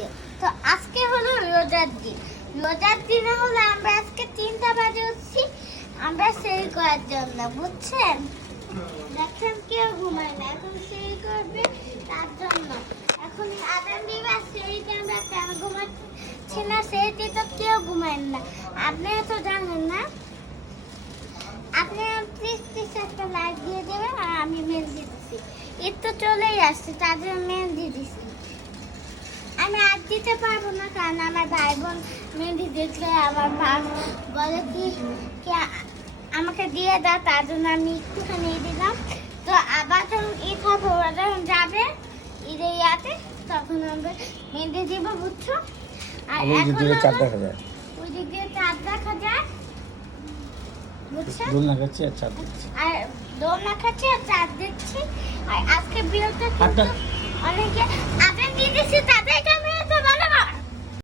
Video. তো আজকে হলো রোজার দিন। রোজার দিনে হলো আমরা আজকে 3টা বাজে উঠছি আমরা সেল করার জন্য, বুঝছেন? দেখেন কেউ ঘুমায় না, এখন সেল করবে তার জন্য। এখন আদান দিবা সেইটা আমরা কেন ঘুমাচ্ছি না, সেইটি তো কেউ ঘুমায় না, আপনারা তো জানেন না। আপনি প্লিজ একটা লাইক দিয়ে দেবেন আর আমি মেহেন্দি দিচ্ছি। ঈদ তো চলেই আসছে, তাদের মেহেন্দি দিচ্ছি। আমি আর দিতে পারবো না, কারণ আমার ভাই বোন মেহেন্দি দেখলে আমার মা বলে কি আমাকে দিয়ে দাও, তার জন্য আমি একটুখানি দিলাম। তো আবার যখন ঈদ হবে, ওরা যখন যাবে ঈদের ইয়াতে, তখন আমরা মেহেন্দি দিব, বুঝছো? আর এখন ওই দিক দিয়ে চাঁদ দেখা যায়, বুঝছো? দোলনা খাচ্ছি আর চাঁদ দেখছি। আর দোলনা খাচ্ছি আর চাঁদ দেখছি। আর আজকে বিয়েটা কিন্তু অনেকে আজান দিয়ে